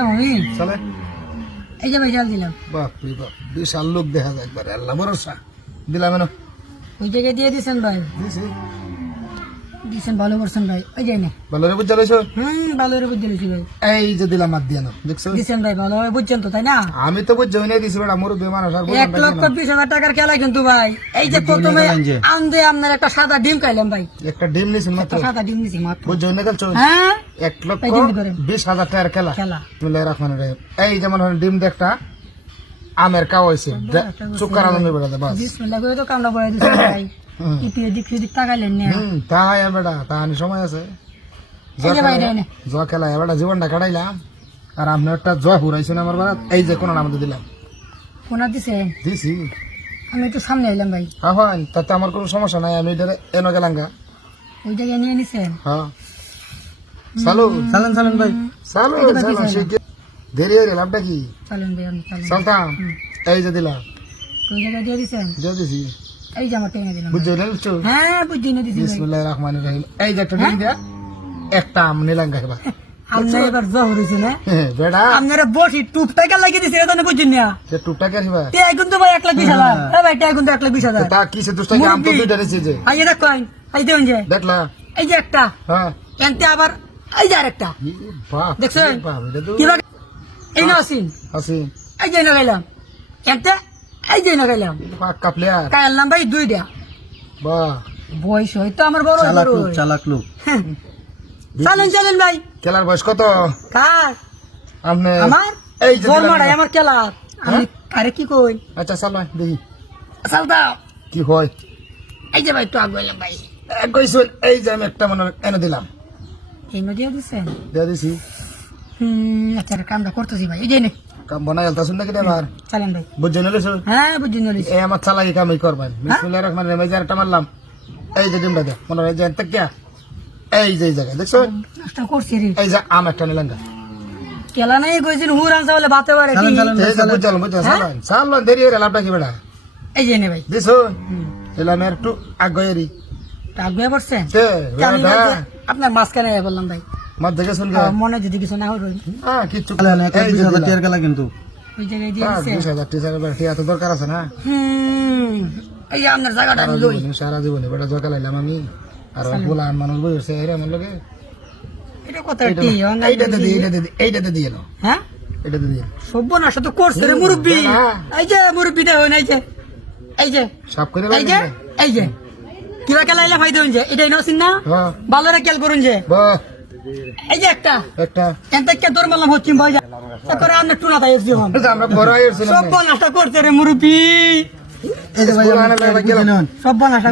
চালতাম আমি চলে এই যে ভাই চাল দিলাম বাপ রে বাপ বিশাল লোক দেখা যায় একবার আল্লাহ ভরসা দিলাম না ওই জায়গায় দিয়ে দিয়েছেন ভাই দিয়েছেন ভালো করছেন ভাই ওই যাই না ভালো রে বুঝতে পারছো ভালো করে বুঝতে পেরেছি ভাই এই যে দিলাম আর দিয়ে না দেখছো দিয়েছেন ভাই ভালোভাবে বুঝছেন তো তাই না আমি তো বুঝছি না দিছি বেটা মোর বেমান আর 1,20,000 টাকার খেলা কিন্তু ভাই এই যে প্রথমে আনন্দে আপনার একটা সাদা ডিম খাইলাম ভাই একটা ডিম নিছেন মাত্র একটা সাদা ডিম নিছি মাত্র বুঝছো না খেলছো হ্যাঁ 1,20,000 টাকার খেলা খেলা বিসমিল্লাহির রহমানির রহিম এই যেমন ডিম দেখটা আমের কাও হইছে চুকার আনন্দ বেড়াতে বাস বিসমিল্লাহ করে তো কামড়া পড়ে দিছেন ভাই কি দিক তাকাইলেন না তাই বেটা তাহানি সময় আছে জয়া খেলা বেটা জীবনটা কাটাইলাম আর আপনি একটা জয় হুরাইছেন আমার বেড়া এই যে কোন আমাদের দিলাম কোনা দিছেন দিছি আমি একটু সামনে এলাম ভাই হ্যাঁ তাতে আমার কোনো সমস্যা নাই আমি এটা এনে গেলাম গা ওই জায়গায় নিয়ে নিছেন হ্যাঁ চালু চালান ভাই চালু দেরি হয়ে লাভটা কি চালেন ভাই আমি চালেন চলতাম এই যে দিলাম ওই জায়গায় দিয়ে দিছেন দিয়ে দিছি এই যে আমার টেনে দিলাম বুঝছো বুঝছো হ্যাঁ বুঝছি না দিছি ভাই বিসমিল্লাহির রহমানির রহিম এই যে একটা ডিম দিয়া একটা আম নিলাম গাইবা আপনি এবার জহর হইছে না বেটা আপনারা বসি টুপটাকে লাগিয়ে দিছে এটা বুঝছেন না যে টুকটা কে আসবা তে কিন্তু ভাই 1,20,000 এ ভাই তে কিন্তু 1,20,000 তা কিসে দুষ্টাকে আম তো দুইটা নিছে যে আই এটা কই আই দেন যে দেখলা এই যে একটা হ্যাঁ এনতে আবার এই যে আরেকটা বাহ দেখছেন বাহ এটা তো কি লাগে এই না আসিন আসি এই যে না গেলাম এনতে এই যে না গেলাম পাক্কা প্লেয়ার কাল নাম ভাই দুইটা বাহ বয়স হয়তো আমার বড় চালাক লোক চালেন ভাই খেলার বয়স কত কার আপনি আমার এই যে বল দিলাম মারাই না। আমার খেলা আমি আরে কি কই আচ্ছা চালাই দেখি চালতা কি হয় এই যে ভাই একটু আগে গেলাম ভাই কইছুন এই যে আমি একটা মনে এনে দিলাম এই নদী দিছেন দিয়ে দিছি আচ্ছা কামটা করতেছি ভাই এই যে নে কাম বানাই আলতাছুন নাকি আমার চালেন ভাই বুঝছেন না হ্যাঁ বুঝছি নলিস এই আমার চালাই কামই করবেন বিসমিল্লাহির রহমানির রহিম এই যে একটা মারলাম এই যে ডিমটা দে মনে হয় যে এত এই যে এই জায়গায় দেখছো নষ্ট করছি রে এই যে আম একটা নিলাম গা খেলা নাই কইছেন হুরান চাওলে ভাতে পারে কি এই যে বুঝলাম চালান চালান দেরি হয়ে লাভটা কি বেটা এই যে নে ভাই দিছো এলা মের একটু আগে আগুয়ে পড়ছেন তে আমি আপনার মাঝখানে বললাম ভাই মার দেখে শুন মনে যদি কিছু না হয় হ্যাঁ কিচ্ছু এই যে 20,000 টাকা গেল কিন্তু ওই জায়গায় দিয়ে দিছে 20,000 টাকা এত দরকার আছে না এই যে আপনার জায়গাটা আমি লই সারা জীবনে বেটা জকা লাইলাম আমি আর বলান মানুষ বইছে এর আমার লগে এটা কথা টি এইটাতে দিয়ে নাও হ্যাঁ এটাতে দিয়ে সর্বনাশ তো করছে রে মুরব্বি এই যে মুরব্বিটা হয় না এই যে সব করে এই যে কিবা খেলাইলে ভাই দেন যে এটাই নছিন না ভালো রে খেয়াল করুন যে বাহ এই যে একটা এনতে কে তোর মালাম হচ্ছিম ভাই তারপরে আমরা টুনা তাই এসছি হন আমরা বড় হইছিলাম সর্বনাশ করছে রে মুরব্বি এই যে ভাই সর্বনাশ